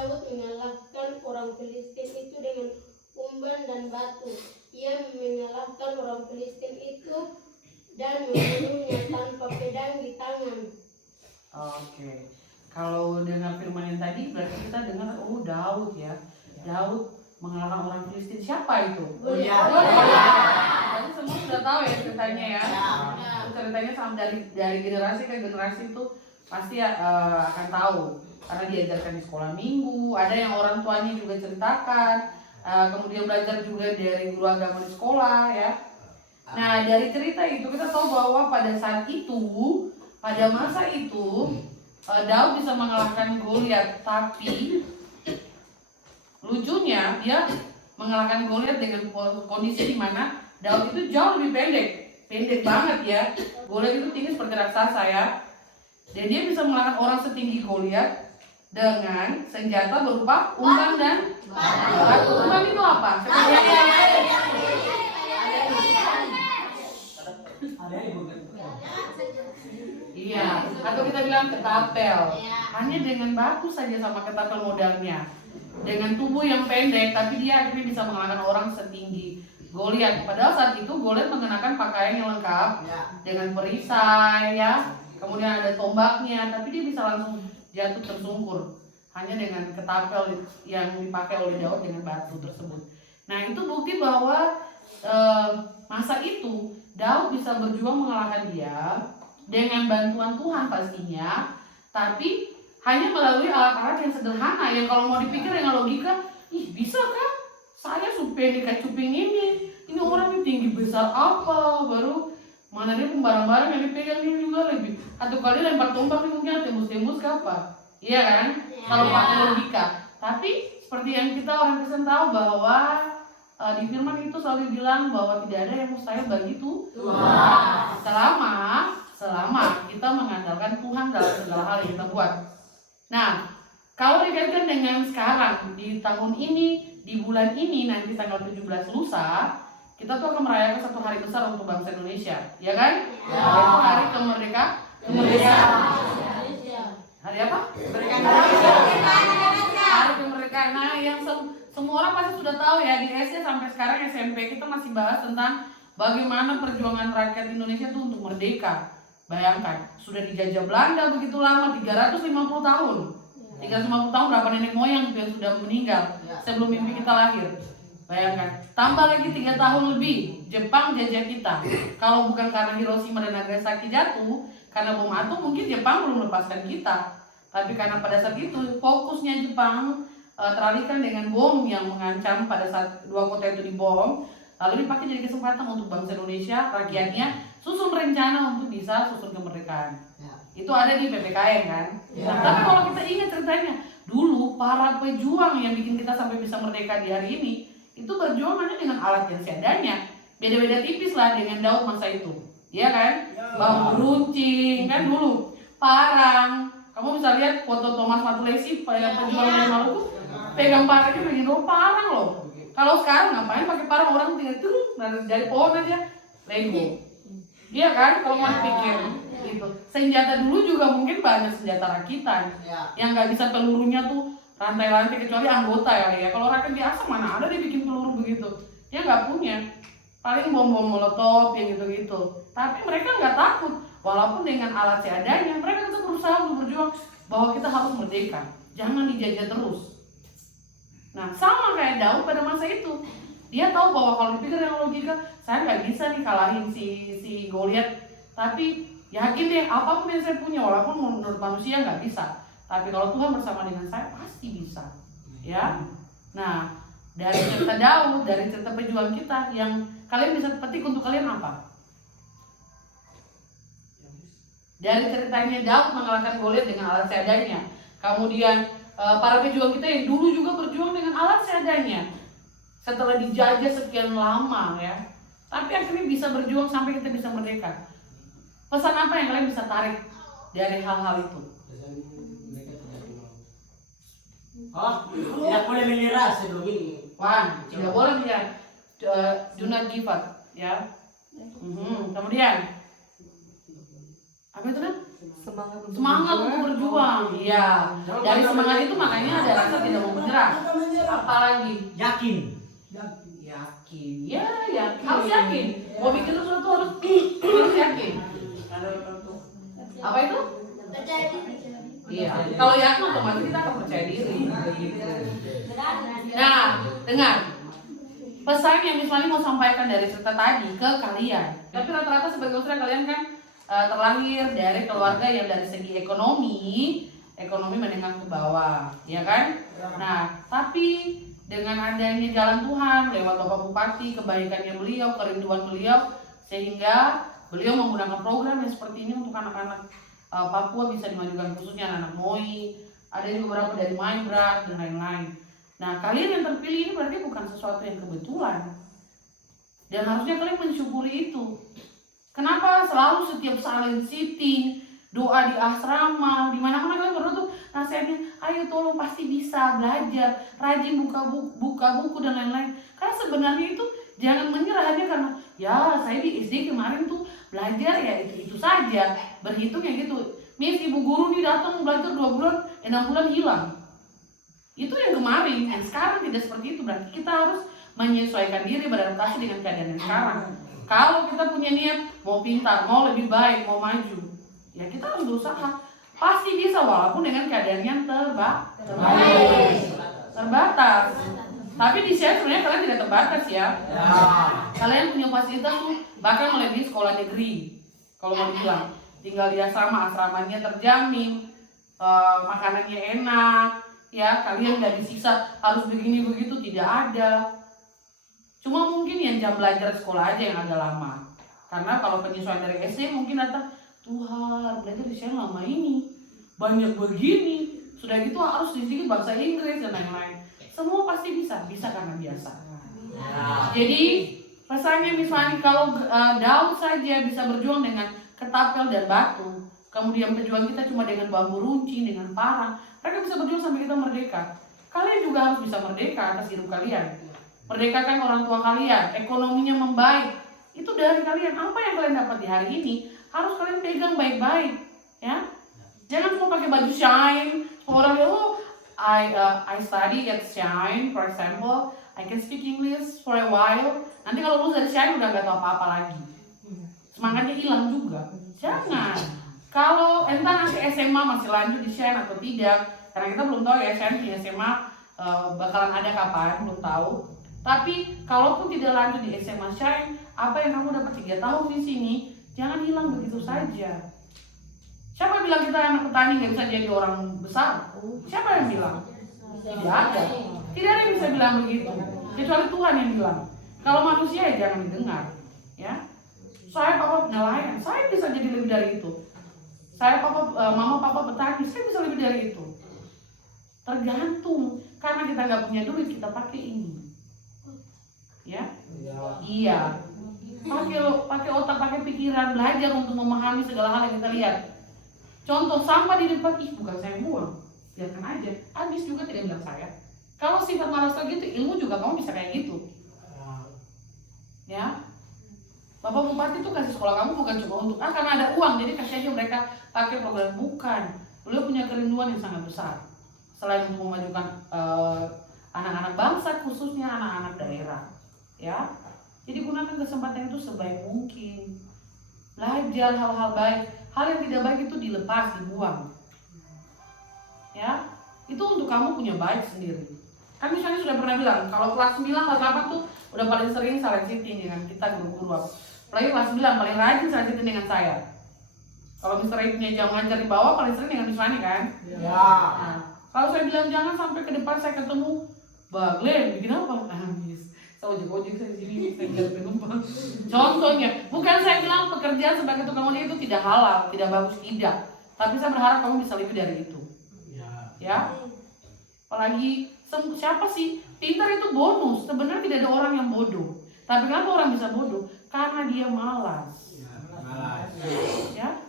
Daud mengalahkan orang Filistin itu dengan umban dan batu. Ia mengalahkan orang Filistin itu dan membunuhnya tanpa pedang di tangan. Oke. Kalau dengar firman yang tadi berarti kita dengar Daud ya. Daud mengalahkan orang Filistin. Siapa itu? Berarti semua sudah tahu ya ceritanya ya. Ceritanya sama dari generasi ke generasi itu pasti akan tahu karena diajarkan di sekolah minggu. Ada yang orang tuanya juga ceritakan. Kemudian belajar juga dari guru agama di sekolah ya. Nah dari cerita itu kita tahu bahwa pada saat itu, pada masa itu Daud bisa mengalahkan Goliat, tapi lucunya dia mengalahkan Goliat dengan kondisi di mana Daud itu jauh lebih pendek banget ya. Goliat itu tinggi seperti raksasa ya. Dan dia bisa mengalahkan orang setinggi Goliat dengan senjata berupa umpan dan batu. Umpan itu apa? Iya, atau kita bilang ketapel. Hanya dengan batu saja sama ketapel modalnya. Dengan tubuh yang pendek, tapi dia akhirnya bisa mengalahkan orang setinggi Goliat. Padahal saat itu Goliat mengenakan pakaian yang lengkap dengan perisai ya. Kemudian ada tombaknya, tapi dia bisa langsung jatuh tersungkur hanya dengan ketapel yang dipakai oleh Daud dengan batu tersebut. Nah itu bukti bahwa masa itu Daud bisa berjuang mengalahkan dia dengan bantuan Tuhan pastinya, tapi hanya melalui alat-alat yang sederhana yang kalau mau dipikir dengan logika, bisa kan? Saya supaya kayak cuping ini orang ini tinggi besar apa, baru mana dia barang-barang yang dipegang ini juga lebih. Atau kali lempar tombak ini mungkin tembus-tembus ke apa? Iya kan? Kalau pakai logika. Tapi seperti yang kita orang Kristen tahu bahwa di firman itu selalu bilang bahwa tidak ada yang mustahil bagi Tuhan. Selama kita mengandalkan Tuhan dalam segala hal yang kita buat. Nah, kalau dikaitkan dengan sekarang di tahun ini, di bulan ini nanti tanggal 17 lusa, kita tuh akan merayakan satu hari besar untuk bangsa Indonesia, ya kan? Yaitu hari kemerdekaan. Hari apa? Hari kemerdekaan. Nah, yang semua orang pasti sudah tahu ya, di SD sampai sekarang SMP kita masih bahas tentang bagaimana perjuangan rakyat Indonesia itu untuk merdeka. Bayangkan, sudah dijajah Belanda begitu lama, 350 tahun. 350 tahun berapa nenek moyang yang sudah meninggal sebelum mimpi kita lahir. Bayangkan, tambah lagi 3 tahun lebih Jepang jajah kita. Kalau bukan karena Hiroshima dan Nagasaki jatuh, karena bom atom mungkin Jepang belum lepaskan kita. Tapi karena pada saat itu fokusnya Jepang teralihkan dengan bom yang mengancam pada saat 2 kota itu dibom, lalu dipakai jadi kesempatan untuk bangsa Indonesia, rakyatnya susun rencana untuk bisa susun kemerdekaan. Itu ada di PPKN kan. Nah, tapi kalau kita ingat ceritanya, dulu para pejuang yang bikin kita sampai bisa merdeka di hari ini, itu berjuang hanya dengan alat yang seadanya. Beda-beda tipis lah dengan Daud masa itu. Iya kan? Bambu runcing kan dulu. Parang. Kamu bisa lihat foto Thomas Matulesi pejuang dari Maluku, pegang parangnya begini parang loh. Kalau sekarang ngapain pakai parang, orang tinggal turun dari pohon aja. Lego. Iya kan? Kalau mau dipikir gitu. Senjata dulu juga mungkin banyak senjata rakitan yang nggak bisa pelurunya tuh rantai-rantai kecuali anggota ya. Kalau rakyat biasa mana ada dia bikin peluru begitu. Dia nggak punya. Paling bom-bom molotov yang gitu-gitu. Tapi mereka nggak takut. Walaupun dengan alat seadanya, mereka tetap berusaha untuk berjuang bahwa kita harus merdeka. Jangan dijajah terus. Nah, sama kayak Daud pada masa itu. Dia tahu bahwa kalau dipikir dengan logika, saya nggak bisa nih kalahin si Goliat. Tapi yakin deh, apapun yang saya punya, walaupun menurut manusia nggak bisa. Tapi kalau Tuhan bersama dengan saya, pasti bisa. Ya. Nah, dari cerita Daud, dari cerita pejuang kita, yang kalian bisa petik untuk kalian apa? Dari ceritanya Daud mengalahkan Goliat dengan alat seadanya. Kemudian para pejuang kita yang dulu juga berjuang dengan alat seadanya. Setelah dijajah sekian lama ya, tapi akhirnya bisa berjuang sampai kita bisa merdeka. Pesan apa yang kalian bisa tarik dari hal-hal itu? Tidak boleh menyerah sebelum ini. Tidak boleh menyerah. Do not give up, ya. Kemudian apa itu kan? semangat untuk berjuang. Iya. Dari semangat itu makanya ada rasa tidak mau menyerah. Apalagi Yakin. yakin. Ya, harus yakin. Mau bikin sesuatu harus yakin. Apa itu? Percaya diri. Iya. Kalau yakin otomatis kita akan percaya diri. Nah, dengar. Pesan yang Miss Wani mau sampaikan dari cerita tadi ke kalian. Tapi rata-rata sebagai usaha kalian kan terlahir dari keluarga yang dari segi ekonomi menengah ke bawah, ya kan? Nah, tapi dengan adanya jalan Tuhan lewat Bapak Bupati, kebaikannya beliau, kerinduan beliau, sehingga beliau menggunakan program yang seperti ini untuk anak-anak Papua bisa dimajukan, khususnya anak-anak MOI, ada juga beberapa dari Maibrat dan lain-lain. Nah, kalian yang terpilih ini berarti bukan sesuatu yang kebetulan, dan harusnya kalian mensyukuri itu. Kenapa selalu setiap silent sitting, doa di asrama, di mana-mana kalian berdoa tuh nasihatnya, ayo tolong pasti bisa belajar, rajin buka buku dan lain-lain. Karena sebenarnya itu jangan menyerah hanya karena ya saya di SD kemarin tuh belajar ya itu saja, berhitung ya gitu. Miss ibu guru nih datang belajar 2 bulan, 6 bulan hilang. Itu yang kemarin, yang sekarang tidak seperti itu. Berarti kita harus menyesuaikan diri, beradaptasi dengan keadaan yang sekarang. Kalau kita punya niat mau pintar, mau lebih baik, mau maju, ya kita harus berusaha. Pasti bisa walaupun dengan keadaan yang terbatas. Tapi di sini sebenarnya kalian tidak terbatas ya. Kalian punya fasilitas tuh bahkan melebihi sekolah negeri. Kalau mau dibilang, tinggal di asramanya terjamin, makanannya enak, ya kalian nggak disiksa harus begini begitu, tidak ada. Cuma mungkin yang jam belajar sekolah aja yang agak lama. Karena kalau penyesuaian dari SD mungkin datang, Tuhan belajar di sini lama ini, banyak begini, sudah gitu harus sedikit bahasa Inggris dan lain-lain. Semua pasti bisa karena biasa. Jadi pesannya misalnya kalau Daud saja bisa berjuang dengan ketapel dan batu, kemudian pejuang kita cuma dengan bambu runcing, dengan parang, mereka bisa berjuang sampai kita merdeka. Kalian juga harus bisa merdeka atas hidup kalian. Merdekakan orang tua kalian, ekonominya membaik. Itu dari kalian. Apa yang kalian dapat di hari ini harus kalian pegang baik-baik, ya. Jangan cuma pakai baju Shine. Orang bilang, I study at Shine, for example, I can speak English for a while. Nanti kalau lulus dari Shine udah gak tahu apa-apa lagi. Semangatnya hilang juga. Jangan. Kalau entah nanti SMA masih lanjut di Shine atau tidak, karena kita belum tahu ya Shine di SMA bakalan ada kapan, belum tahu. Tapi kalaupun tidak lanjut di SMA Shine, apa yang kamu dapat 3 tahun di sini, jangan hilang begitu saja. Siapa bilang kita anak petani nggak bisa jadi orang besar? Siapa yang bilang? Tidak ada. Tidak ada yang bisa bilang begitu. Kecuali Tuhan yang bilang. Kalau manusia ya jangan didengar. Ya, saya papa nelayan, saya bisa jadi lebih dari itu. Saya mama papa petani, saya bisa lebih dari itu. Tergantung. Karena kita nggak punya duit, kita pakai ini. Ya, iya. Pakai otak, pakai pikiran, belajar untuk memahami segala hal yang kita lihat. Contoh sampah di depan, bukan saya buang, biarkan aja. Habis juga tidak bilang saya. Kalau sifat malas gitu, ilmu juga kamu bisa kayak gitu. Ya, Bapak Bupati itu kasih sekolah kamu bukan cuma untuk karena ada uang, jadi kasih aja mereka pakai program, bukan. Beliau punya kerinduan yang sangat besar. Selain untuk memajukan anak-anak bangsa, khususnya anak-anak daerah. Ya, jadi gunakan kesempatan itu sebaik mungkin. Belajar hal-hal baik, hal yang tidak baik itu dilepas, dibuang. Ya, itu untuk kamu punya baik sendiri. Kan misalnya sudah pernah bilang, kalau kelas 9, kelas 8 tuh udah paling sering silent sitting dengan kita guru-guru. Apalagi kelas 9 paling rajin silent sitting dengan saya. Kalau Mr. Ray-nya jam ngajar di bawah, paling sering dengan Miss Wani kan? Ya. Nah, kalau saya bilang jangan sampai ke depan saya ketemu, Mbak Glenn, bikin apa? Saya ojek-ojek saya di sini, saya jalan penumpang. Contohnya, bukan saya bilang pekerjaan sebagai tukang ojek itu tidak halal, tidak bagus, tidak. Tapi saya berharap kamu bisa lebih dari itu. Ya. Apalagi siapa sih? Pintar itu bonus. Sebenarnya tidak ada orang yang bodoh. Tapi kenapa orang bisa bodoh? Karena dia malas. Ya.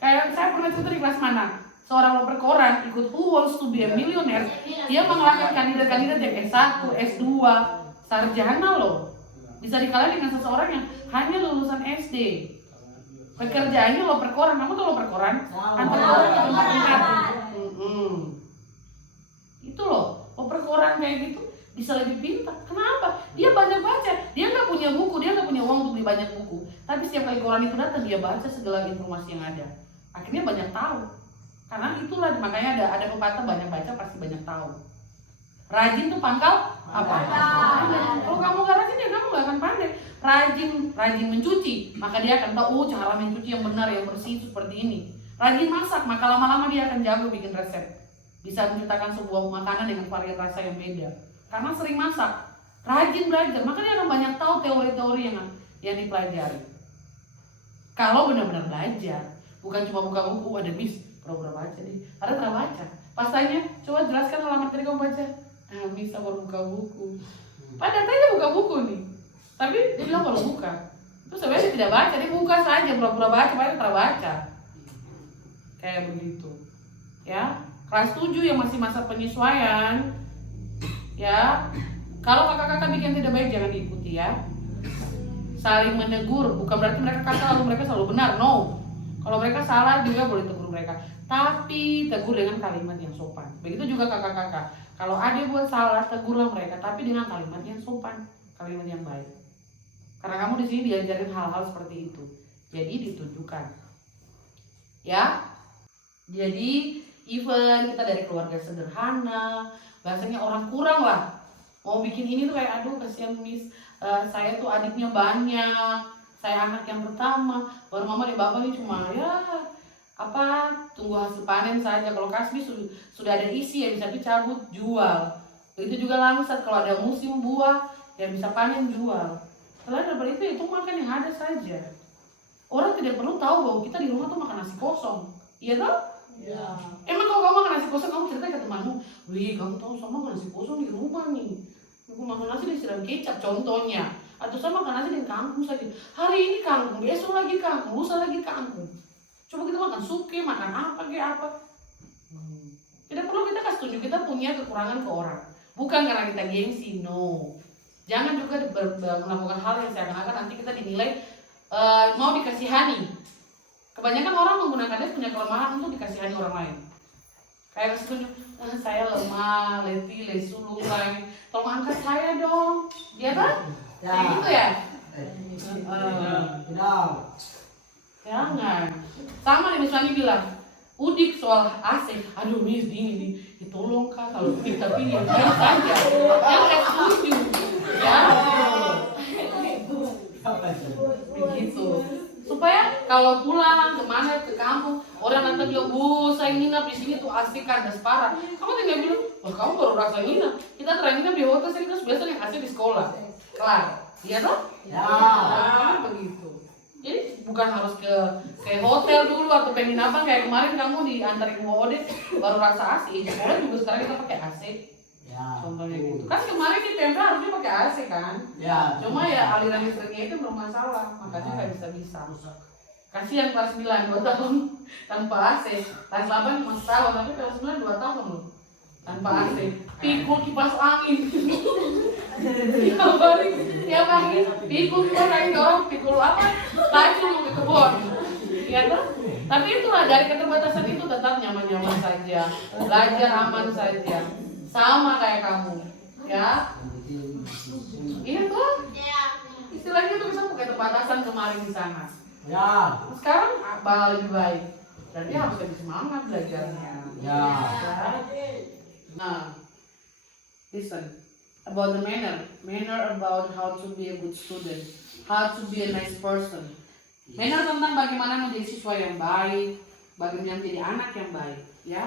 Kayak saya pernah cerita di kelas mana? Seorang loper koran ikut Who Wants to be a Millionaire. Dia mengalahkan kandidat-kandidat yang S1, S2, sarjana loh. Bisa dikalahkan dengan seseorang yang hanya lulusan SD. Pekerjaannya loper koran, kamu tahu loper koran? Antar koran ke tempat ingat. Itu loh, loper koran kayak gitu bisa lebih pintar. Kenapa? Dia banyak baca. Dia nggak punya buku, dia nggak punya uang untuk beli banyak buku. Tapi setiap kali koran itu datang, dia baca segala informasi yang ada. Akhirnya banyak tahu. Karena itulah makanya ada pepatah banyak baca pasti banyak tahu. Rajin tuh pangkal apa? Kalau kamu nggak rajin ya kamu nggak akan pandai. Rajin mencuci, maka dia akan tahu cara mencuci yang benar, yang bersih seperti ini. Rajin masak, maka lama-lama dia akan jago bikin resep. Bisa menciptakan sebuah makanan dengan varian rasa yang beda. Karena sering masak, rajin belajar, maka dia akan banyak tahu teori-teori yang dipelajari. Kalau benar-benar belajar, bukan cuma buka buku, ada pura-pura baca deh, ada terbaca. Pas tanya, coba jelaskan halaman tadi kamu baca. Bisa baru buka buku. Padahal tadi buka buku nih, tapi dia bilang baru buka. Terus sebenarnya tidak baca, dia buka saja pura-pura baca, padahal terbaca. Kayak begitu, ya. Kelas 7 yang masih masa penyesuaian, ya. Kalau kakak-kakak bikin tidak baik jangan diikuti ya. Saling menegur, bukan berarti mereka kakak lalu mereka selalu benar, no. Kalau mereka salah juga boleh tegur mereka, tapi tegur dengan kalimat yang sopan. Begitu juga kakak-kakak. Kalau ada buat salah, tegurlah mereka, tapi dengan kalimat yang sopan, kalimat yang baik. Karena kamu di sini diajarin hal-hal seperti itu, jadi ditunjukkan, ya. Jadi even kita dari keluarga sederhana, bahasanya orang kurang lah, mau bikin ini tuh kayak aduh kasihan miss, saya tuh adiknya banyak, saya anak yang pertama, baru mama dan bapak ini cuma ya tunggu hasil panen saja. Kalau kasbi sudah ada isi ya bisa dicabut jual. Begitu juga langsat, kalau ada musim buah yang bisa panen jual. Selain daripada itu makan yang ada saja. Orang tidak perlu tahu bahwa kita di rumah tuh makan nasi kosong, iya toh? Ya. Emang kalau kamu makan nasi kosong kamu cerita ke temanmu, wih kamu tahu sama makan nasi kosong di rumah nih. Aku makan nasi disiram kecap contohnya. Atau sama makan nasi dengan kangkung saja. Hari ini kangkung, besok lagi kangkung, lusa lagi kangkung. Coba kita makan suke, makan apa kayak apa. Tidak perlu kita kasih tunjuk kita punya kekurangan ke orang. Bukan karena kita gengsi, no. Jangan juga melakukan hal yang seakan-akan nanti kita dinilai mau dikasihani. Kebanyakan orang menggunakannya punya kelemahan untuk dikasihani orang lain. Kayak kasih tunjuk, saya lemah, letih, lesu, lurai. Tolong angkat saya dong. Iya kan? Ya. Kayak gitu ya? Jangan. Sama nih misalnya bilang, udik soal AC, aduh miss dingin nih, tolong kak kalau kita pilih diam saja, jangan setuju, ya. Begitu. Supaya kalau pulang kemana ke kampung, orang nanti bilang, bu saya nginap di sini tuh AC kandas parah. Kamu tinggal bilang, wah kamu baru rasa nginap. Kita terakhir nginap di hotel, kita biasa yang AC di sekolah, kelar, iya toh? Ya. Begitu. Jadi bukan harus ke hotel dulu atau penginapan kayak kemarin kamu diantarin ke Ode baru rasa AC. Di sekolah juga sekarang kita pakai AC. Ya. Contohnya gitu. Kan kemarin di tenda harusnya pakai AC kan? Ya. Cuma ya aliran listriknya itu bermasalah, makanya nggak bisa. Kasihan kelas 9 2 tahun tanpa AC. Kelas 8 cuma setahun, tapi kelas 9 2 tahun loh tanpa AC. Pikul kipas angin. Tiap pagi pikul kipas angin, orang pikul apa? Laju ke kebun. Ya kan? Tapi itulah dari keterbatasan itu tetap nyaman-nyaman saja, belajar aman saja, sama kayak kamu, ya. Iya tuh. Istilahnya tuh bisa pakai keterbatasan kemarin di sana. Ya. Sekarang bakal lebih baik. Berarti harus lebih semangat belajarnya. Ya. Nah, listen about the manner about how to be a good student, how to be a nice person. Manner tentang bagaimana menjadi siswa yang baik, bagaimana menjadi anak yang baik, ya.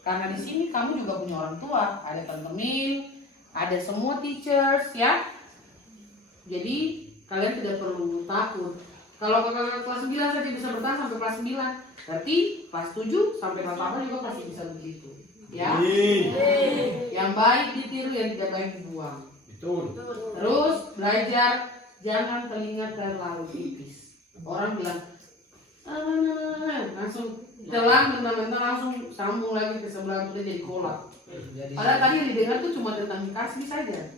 Karena di sini kamu juga punya orang tua, ada Tante Min, ada semua teachers, ya. Jadi kalian tidak perlu takut. Kalau kakak kelas 9 saja bisa bertahan sampai kelas 9, berarti kelas 7 sampai kelas 8 juga pasti bisa begitu. Ya. Yang baik ditiru, yang tidak baik dibuang. Betul. Terus belajar, jangan telinga terlalu tipis. Orang bilang, langsung Telan mentah-mentah langsung sambung lagi ke sebelah udah jadi kolak. Padahal tadi yang didengar tuh cuma tentang kasbi saja.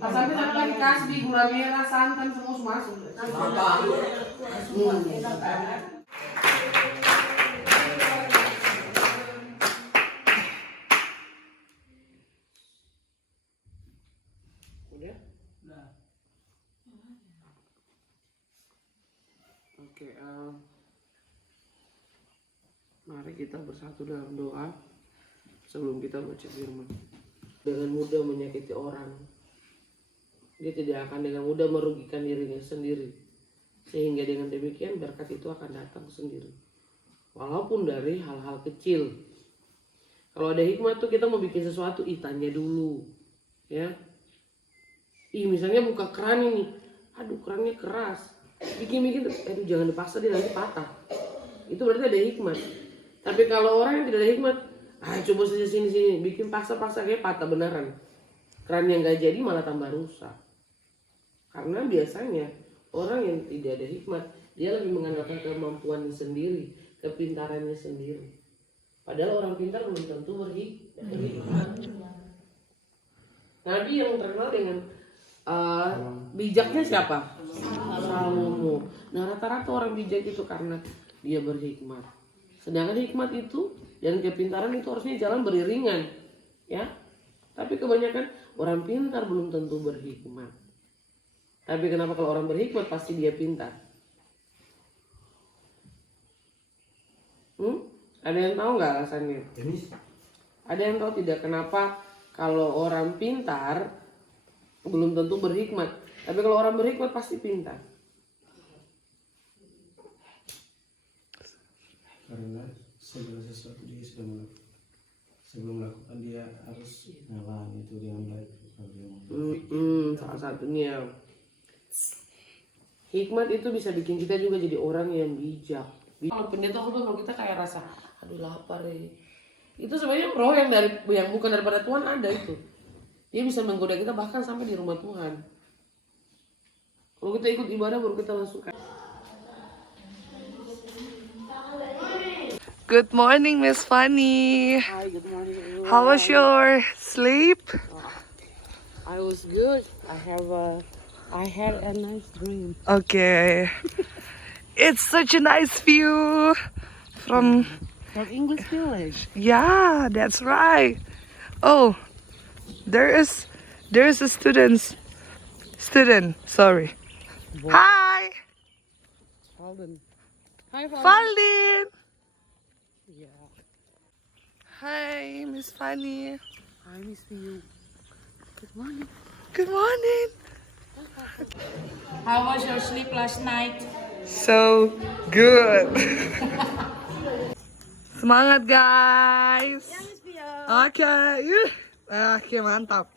Pas sampai sana lagi kasbi, gula merah, santan semua masuk. Udah? Nah, Oke, mari kita bersatu dalam doa sebelum kita baca firman. Dengan mudah menyakiti orang, dia tidak akan dengan mudah merugikan dirinya sendiri. Sehingga dengan demikian berkat itu akan datang sendiri. Walaupun dari hal-hal kecil. Kalau ada hikmah tuh kita mau bikin sesuatu, tanya dulu. Ya. Misalnya buka keran ini. Aduh, kerannya keras. Bikin-bikin, aduh jangan dipaksa dia nanti patah. Itu berarti ada hikmat. Tapi kalau orang yang tidak ada hikmat, coba saja sini-sini, bikin paksa-paksa kayak patah beneran. Keran yang gak jadi malah tambah rusak. Karena biasanya orang yang tidak ada hikmat, dia lebih mengandalkan kemampuannya sendiri, kepintarannya sendiri. Padahal orang pintar belum tentu berhikmat. Nabi yang terkenal dengan bijaknya siapa? Salomo. Nah rata-rata orang bijak itu karena dia berhikmat. Sedangkan hikmat itu dan kepintaran itu harusnya jalan beriringan, ya. Tapi kebanyakan orang pintar belum tentu berhikmat. Tapi kenapa kalau orang berhikmat pasti dia pintar? Ada yang tahu nggak alasannya? Ada yang tahu tidak kenapa kalau orang pintar belum tentu berhikmat? Tapi kalau orang berhikmat pasti pintar. Karena segala sesuatu dia sudah melakukan. Sebelum melakukan dia harus ngalah itu dengan baik. Salah satunya hikmat itu bisa bikin kita juga jadi orang yang bijak. Kalau pendeta khotbah kalau kita kayak rasa aduh lapar ya. Itu sebenarnya roh yang bukan daripada Tuhan ada itu. Dia bisa menggoda kita bahkan sampai di rumah Tuhan. Kalau kita ikut ibadah baru kita langsung kayak Good morning, Miss Fanny. Hi, good morning everyone. How was your sleep? I was good. I had a nice dream. Okay. It's such a nice view from English Village. yeah, that's right. Oh, there is a student. Sorry. Hi, Walden. Hi, Walden. Valdin. Yeah, Hi, Miss Fanny. I miss you. Good morning. Good morning. How was your sleep last night? So good. Semangat guys. Oke, mantap.